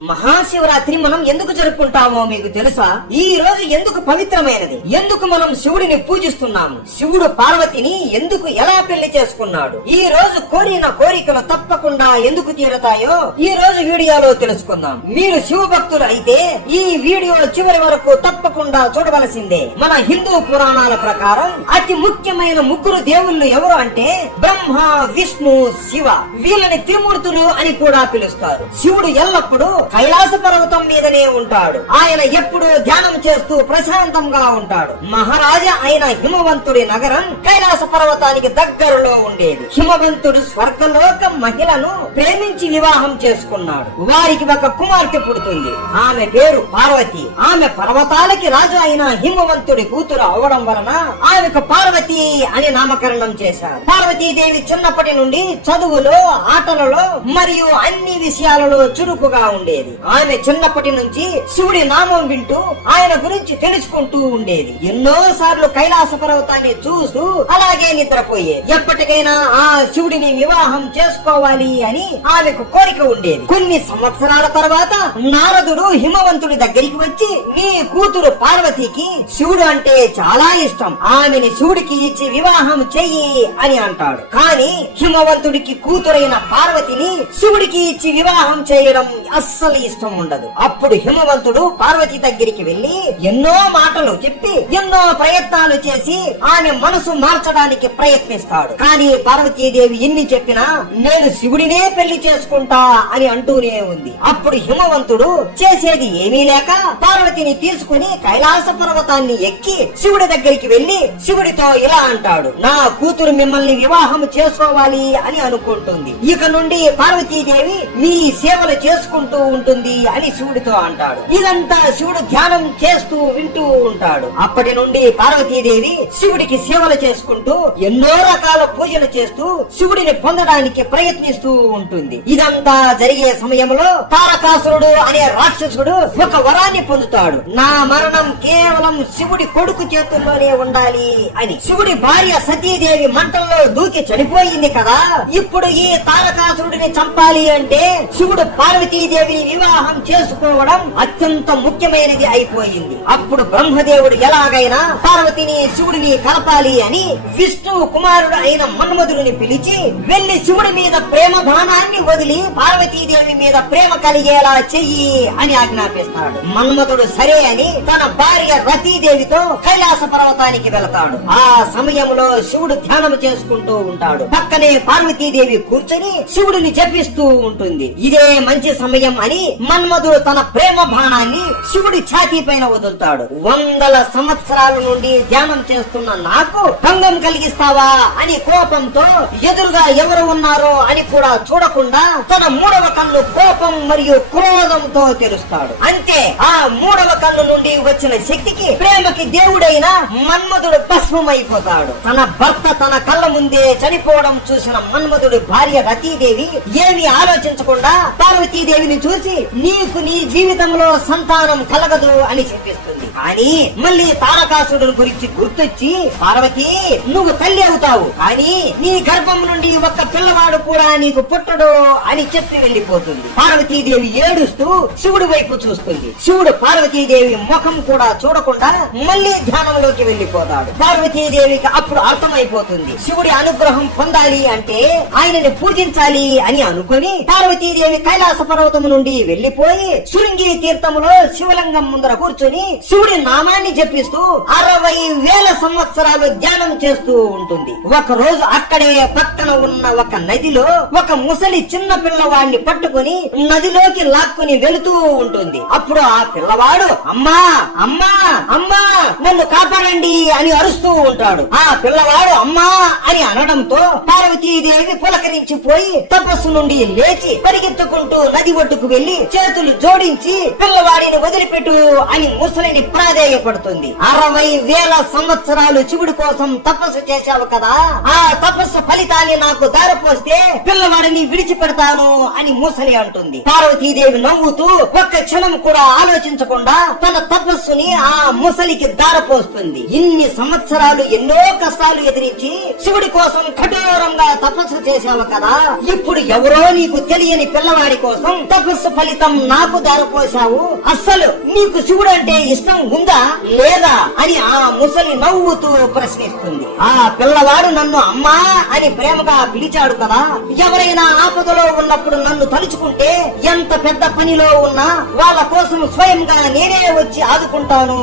మహాశివరాత్రి మనం ఎందుకు జరుపుకుంటామో మీకు తెలుసా? ఈ రోజు ఎందుకు పవిత్రమైనది? ఎందుకు మనం శివుడిని పూజిస్తున్నాము? శివుడు పార్వతిని ఎందుకు ఎలా పెళ్లి చేసుకున్నాడు? ఈ రోజు కోరిన కోరికలు తప్పకుండా ఎందుకు తీరతాయో ఈ రోజు వీడియోలో తెలుసుకుందాం. మీరు శివ భక్తులు అయితే ఈ వీడియో చివరి వరకు తప్పకుండా చూడవలసిందే. మన హిందూ పురాణాల ప్రకారం అతి ముఖ్యమైన ముగ్గురు దేవుళ్ళు ఎవరు అంటే బ్రహ్మ, విష్ణు, శివ. వీళ్ళని త్రిమూర్తులు అని కూడా పిలుస్తారు. శివుడు ఎల్లప్పుడూ కైలాస పర్వతం మీదనే ఉంటాడు. ఆయన ఎప్పుడు ధ్యానం చేస్తూ ప్రశాంతంగా ఉంటాడు. మహారాజా అయిన హిమవంతుడి నగరం కైలాస పర్వతానికి దగ్గరలో ఉండేది. హిమవంతుడు స్వర్గలోక మహిళను ప్రేమించి వివాహం చేసుకున్నాడు. వారికి ఒక కుమార్తె పుడుతుంది. ఆమె పేరు పార్వతి. ఆమె పర్వతాలకి రాజు అయిన హిమవంతుడి కూతురు అవడం వలన ఆమెకు పార్వతి అని నామకరణం చేశారు. పార్వతీదేవి చిన్నప్పటి నుండి చదువులో, ఆటలలో మరియు అన్ని విషయాలలో చురుకుగా ఉండేది. ఆమె చిన్నప్పటి నుంచి శివుడి నామం వింటూ ఆయన గురించి తెలుసుకుంటూ ఉండేది. ఎన్నో సార్లు కైలాస పర్వతాన్ని చూస్తూ అలాగే నిద్రపోయేది. ఎప్పటికైనా ఆ శివుడిని వివాహం చేసుకోవాలి అని ఆమెకు కోరిక ఉండేది. కొన్ని సంవత్సరాల తర్వాత నారదుడు హిమవంతుడి దగ్గరికి వచ్చి, నీ కూతురు పార్వతికి శివుడు అంటే చాలా ఇష్టం, ఆమెని శివుడికి ఇచ్చి వివాహం చెయ్యి అని అంటాడు. కానీ హిమవంతుడికి కూతురైన పార్వతిని శివుడికి ఇచ్చి వివాహం చేయడం అస్సలు ఇష్టం ఉండదు. అప్పుడు హిమవంతుడు పార్వతి దగ్గరికి వెళ్లి ఎన్నో మాటలు చెప్పి ఎన్నో ప్రయత్నాలు చేసి ఆమె మనసు మార్చడానికి ప్రయత్నిస్తాడు. కానీ పార్వతీదేవి ఎన్ని చెప్పినా నేను శివుడినే పెళ్లి చేసుకుంటా అని అంటూనే ఉంది. అప్పుడు హిమవంతుడు చేసేది ఏమీ లేక పార్వతిని తీసుకుని కైలాస పర్వతాన్ని ఎక్కి శివుడి దగ్గరికి వెళ్లి శివుడితో ఇలా అంటాడు, నా కూతురు మిమ్మల్ని వివాహం చేసుకోవాలి అని అనుకుంటుంది. ఇక నుండి పార్వతీదేవి మీ సేవలు చేసుకుంటూ ఉంటుంది అని శివుడితో అంటాడు. ఇదంతా శివుడు ధ్యానం చేస్తూ వింటూ ఉంటాడు. అప్పటి నుండి పార్వతీదేవి శివుడికి సేవలు చేసుకుంటూ ఎన్నో రకాల పూజలు చేస్తూ శివుడిని పొందడానికి ప్రయత్నిస్తూ ఉంటుంది. ఇదంతా జరిగే సమయంలో తారకాసురుడు అనే రాక్షసుడు ఒక వరాన్ని పొందుతాడు. నా మరణం కేవలం శివుడి కొడుకు చేతుల్లోనే ఉండాలి అని. శివుడి భార్య సతీదేవి మంటల్లో దూకి చనిపోయింది కదా, ఇప్పుడు ఈ తారకాసురుడిని చంపాలి అంటే శివుడు పార్వతీదేవిని వివాహం చేసుకోవడం అత్యంత ముఖ్యమైనది అయిపోయింది. అప్పుడు బ్రహ్మదేవుడు ఎలాగైనా పార్వతిని శివుడిని కలపాలి అని విష్ణు కుమారుడు అయిన మన్మధుడిని పిలిచి వెళ్లి శివుడి మీద ప్రేమ బాణాన్ని వదిలి పార్వతీదేవి మీద ప్రేమ కలిగేలా చెయ్యి అని ఆజ్ఞాపిస్తాడు. మన్మధుడు సరే అని తన భార్య రతీదేవితో కైలాస పర్వతానికి వెళతాడు. ఆ సమయంలో శివుడు ధ్యానం చేసుకుంటూ ఉంటాడు. పక్కనే పార్వతీదేవి కూర్చొని శివుడిని జపిస్తూ ఉంటుంది. ఇదే మంచి సమయం అని మన్మధుడు తన ప్రేమ బాణాన్ని శివుడి ఛాతీ పైన వదులుతాడు. వందల సంవత్సరాల నుండి ధ్యానం చేస్తున్న నాకు భంగం కలిగిస్తావా అని కోపంతో ఎదురుగా ఎవరు ఉన్నారో అని కూడా చూడకుండా తన మూడవ కన్ను కోపం మరియు క్రోధంతో తెరుస్తాడు. అంతే, ఆ మూడవ కన్ను నుండి వచ్చిన శక్తికి ప్రేమకి దేవుడైన మన్మధుడు భస్మమైపోతాడు. తన భర్త తన కళ్ళ ముందే చనిపోవడం చూసిన మన్మధుడి భార్య రతీదేవి ఏమీ ఆలోచించకుండా పార్వతీదేవిని చూసి నీకు నీ జీవితంలో సంతానం కలగదు అని చెప్పిస్తుంది. కానీ మళ్ళీ తారకాసురుడు గురించి గుర్తొచ్చి, పార్వతి నువ్వు తల్లి అవుతావు, కానీ నీ గర్భం నుండి ఒక్క పిల్లవాడు కూడా నీకు పుట్టడు అని చెప్పి వెళ్లిపోతుంది. పార్వతీదేవి ఏడుస్తూ శివుడి వైపు చూస్తుంది. శివుడు పార్వతీదేవి ముఖం కూడా చూడకుండా మళ్ళీ ధ్యానంలోకి వెళ్లిపోతాడు. పార్వతీదేవికి అప్పుడు అర్థమైపోతుంది, శివుడి అనుగ్రహం పొందాలి అంటే ఆయనని పూజించాలి అని అనుకుని పార్వతీదేవి కైలాస పర్వతం నుండి వెళ్లిపోయి శృంగి తీర్థములో శివలింగం ముందర కూర్చొని శివుడి నామాన్ని జపిస్తూ 60,000 సంవత్సరాలు ధ్యానం చేస్తూ ఉంటుంది. ఒక రోజు అక్కడే పక్కన ఉన్న ఒక నదిలో ఒక ముసలి చిన్న పిల్లవాడిని పట్టుకుని నదిలోకి లాక్కుని వెళుతూ ఉంటుంది. అప్పుడు ఆ పిల్లవాడు అమ్మా అమ్మా అమ్మా నన్ను కాపాడండి అని అరుస్తూ ఉంటాడు. ఆ పిల్లవాడు అమ్మా అని అనడంతో పార్వతీదేవి పులకరించిపోయి తపస్సు నుండి లేచి పరిగెత్తుకుంటూ నది ఒడ్డుకు వెళ్లి చేతులు జోడించి పిల్లవాడిని వదిలిపెట్టు అని ముసలిని ప్రాధేయపడుతుంది. 60,000 సంవత్సరాలు శివుడి కోసం తపస్సు చేశావు కదా, ఆ తపస్సు ఫలితాన్ని నాకు దారపోస్తే పిల్లవాడిని విడిచిపెడతాను అని ముసలి అంటుంది. పార్వతీదేవి నవ్వుతూ ఒక్క క్షణం కూడా ఆలోచించకుండా తన తపస్సుని ఆ ముసలికి దారపోస్తుంది. ఇన్ని సంవత్సరాలు ఎన్నో కష్టాలు ఎదిరించి శివుడి కోసం కఠోరంగా తపస్సు చేశావు కదా, ఇప్పుడు ఎవరో నీకు తెలియని పిల్లవాడి కోసం తపస్సు తపస్సు ఫలితం నాకు దారపోశావు. అస్సలు నీకు శివుడు అంటే ఇష్టం ఉందా లేదా అని ఆ ముసలి నవ్వుతూ ప్రశ్నిస్తుంది. ఆ పిల్లవాడు నన్ను అమ్మా అని ప్రేమగా పిలిచాడు కదా. ఎవరైనా ఆపదలో ఉన్నప్పుడు నన్ను తలుచుకుంటే ఎంత పెద్ద పనిలో ఉన్నా వాళ్ళ కోసం స్వయంగా నేనే వచ్చి ఆదుకుంటాను.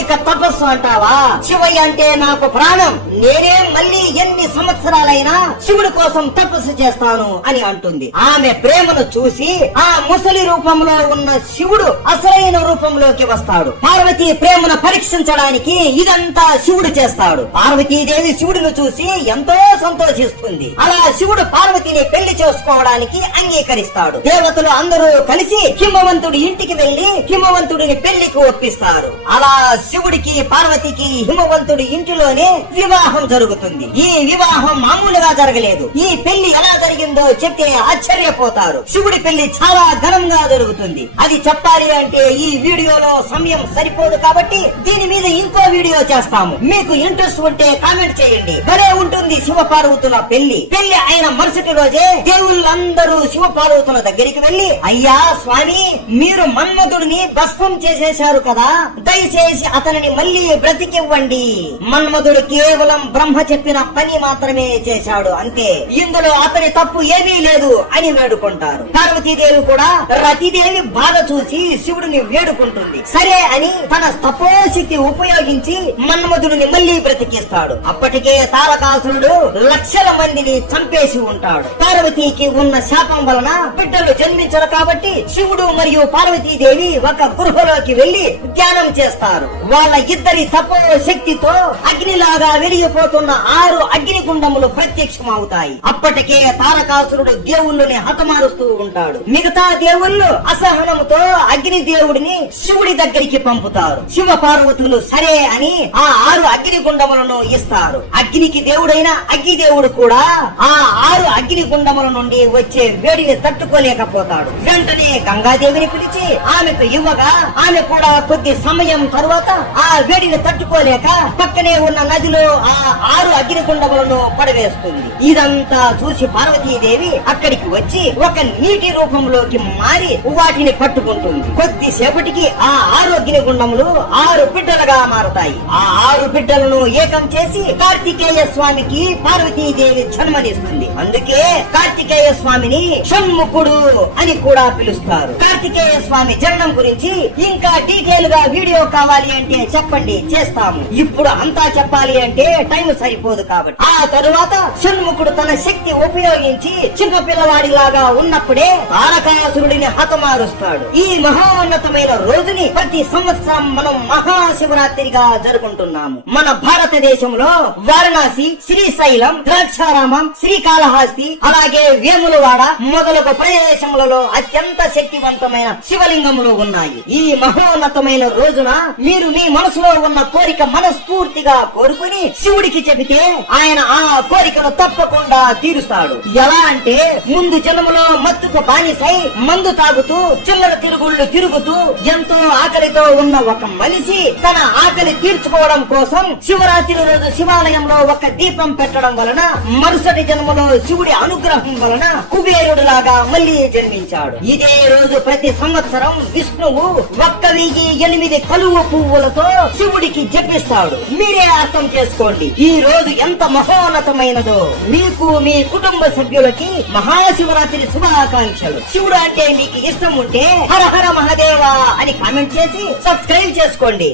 ఇక తపస్సు అంటావా? శివయ్య అంటే నాకు ప్రాణం. నేనే మళ్ళీ ఎన్ని సంవత్సరాలైనా శివుడి కోసం తపస్సు చేస్తాను అని అంటుంది. ఆమె ప్రేమను చూసి ఆ ముసలి రూపంలో ఉన్న శివుడు అసలైన రూపంలోకి వస్తాడు. పార్వతీ ప్రేమను పరీక్షించడానికి ఇదంతా శివుడు చేస్తాడు. పార్వతీదేవి శివుడిని చూసి ఎంతో సంతోషిస్తుంది. అలా శివుడు పార్వతిని పెళ్లి చేసుకోవడానికి అంగీకరిస్తాడు. దేవతలు అందరూ కలిసి హిమవంతుడి ఇంటికి వెళ్లి హిమవంతుడిని పెళ్లికి ఒప్పిస్తారు. అలా శివుడికి పార్వతికి హిమవంతుడి ఇంటిలోనే వివాహం జరుగుతుంది. ఈ వివాహం మామూలుగా జరగలేదు. ఈ పెళ్లి ఎలా జరిగిందో చెప్తే ఆశ్చర్యపోతారు. శివుడి పెళ్లి చాలా ఘనంగా జరుగుతుంది. అది చెప్పాలి అంటే ఈ వీడియోలో సమయం సరిపోదు కాబట్టి దీని మీద ఇంకో వీడియో చేస్తాము. మీకు ఇంట్రెస్ట్ ఉంటే కామెంట్ చేయండి. భలే ఉంటుంది శివ పార్వతుల పెళ్లి. పెళ్లి అయిన మరుసటి రోజే దేవుళ్ళందరూ శివ పార్వతుల దగ్గరికి వెళ్లి, అయ్యా స్వామి, మీరు మన్మధుడిని భస్మం చేసేశారు కదా, దయచేసి అతనిని మళ్ళీ బ్రతికివ్వండి. మన్మధుడు కేవలం బ్రహ్మ చెప్పిన పని మాత్రమే చేశాడు, అంతే. ఇందులో అతని తప్పు ఏమీ లేదు అని వేడుకుంటారు. పార్వతీదేవి కూడా రతిదేవి బాధ చూసి శివుడిని వేడుకుంటుంది. సరే అని తన తపోశక్తి ఉపయోగించి మన్మధుడిని మళ్ళీ బ్రతికిస్తాడు. అప్పటికే తారకాసురుడు లక్షల మందిని చంపేసి ఉంటాడు. పార్వతీకి ఉన్న శాపం వలన బిడ్డలు జన్మించరు కాబట్టి శివుడు మరియు పార్వతీదేవి ఒక గృహలోకి వెళ్లి ధ్యానం చేస్తారు. వాళ్ళ ఇద్దరి తపో శక్తితో అగ్నిలాగా వెలిగిపోతున్న 6 అగ్నిగుండములు ప్రత్యక్షమవుతాయి. అప్పటికే తారకాసురుడు దేవుళ్ళని హతమారుస్తూ ఉంటాడు. మిగతా దేవుళ్ళు అసహనంతో అగ్ని దేవుడిని శివుడి దగ్గరికి పంపుతారు. శివ పార్వతులు సరే అని ఆ 6 అగ్నిగుండములను ఇస్తారు. అగ్నికి దేవుడైన అగ్నిదేవుడు కూడా ఆ 6 అగ్నిగుండముల నుండి వచ్చే వేడిని తట్టుకోలేకపోతాడు. వెంటనే గంగాదేవిని పిలిచి ఆమెకు ఇవ్వగా ఆమె కూడా కొద్ది సమయం తరువాత ఆ వేడిని తట్టుకోలేక పక్కనే ఉన్న నదిలో ఆ 6 అగ్నిగుండములను పడవేస్తుంది. ఇదంతా చూసి పార్వతీదేవి అక్కడికి వచ్చి ఒక నీటి రూపంలోకి మారి వాటిని పట్టుకుంటుంది. కొద్దిసేపటికి ఆ 6 అగ్నిగుండములు 6 బిడ్డలుగా మారుతాయి. ఆ 6 బిడ్డలను ఏకం చేసి కార్తికేయ స్వామికి పార్వతీదేవి జన్మనిస్తుంది. అందుకే కార్తికేయ స్వామిని షణ్ముఖుడు అని కూడా పిలుస్తారు. కార్తికేయ స్వామి జననం గురించి ఇంకా డీటెయిల్ గా వీడియో కావాలి అంటే చెప్పండి, చేస్తాము. ఇప్పుడు అంతా చెప్పాలి అంటే టైం సరిపోదు కాబట్టి ఆ తరువాత షణ్ముఖుడు తన శక్తి ఉపయోగించి చిన్న పిల్లవాడిలాగా ఉన్నప్పుడే తారకాసురుడిని హతమారుస్తాడు. ఈ మహోన్నతమైన రోజుని ప్రతి సంవత్సరం మనం మహాశివరాత్రిగా జరుపుకుంటున్నాము. మన భారతదేశంలో వారణాసి, శ్రీశైలం, ద్రాక్షారామం, శ్రీకాళహస్తి, అలాగే వేములవాడ మొదలగు ప్రదేశములలో అత్యంత శక్తివంతమైన శివలింగములు ఉన్నాయి. ఈ మహోన్నతమైన రోజున మీరు మీ మనసులో ఉన్న కోరిక మనస్ఫూర్తిగా కోరుకుని శివుడికి చెబితే ఆయన ఆ కోరికను తప్పకుండా తీరుస్తాడు. ఎలా అంటే ముందు జన్మలో మత్తుకు బానిసై మందు తాగుతూ చిల్లర తిరుగుళ్ళు తిరుగుతూ ఎంతో ఆకలితో ఉన్న ఒక మనిషి తన ఆకలి తీర్చుకోవడం కోసం శివరాత్రి రోజు శివాలయంలో ఒక దీపం పెట్టడం వలన మరుసటి జన్మలో శివుడి అనుగ్రహం వలన కుబేరుడులాగా మళ్ళీ జన్మించాడు. ఇదే రోజు ప్రతి సంవత్సరం విష్ణువు 1008 కలువ పువ్వులతో శివుడికి జపిస్తాడు. మీరే అర్థం చేసుకోండి ఈ రోజు ఎంత మహోన్నతమైనదో. మీకు మీ కుటుంబ సభ్యులకి మహాశివరాత్రి శుభాకాంక్షలు. శివుడు అంటే మీకు ఇష్టం ఉంటే హర హర మహాదేవ అని కామెంట్ చేసి సబ్స్క్రైబ్ చేసుకోండి.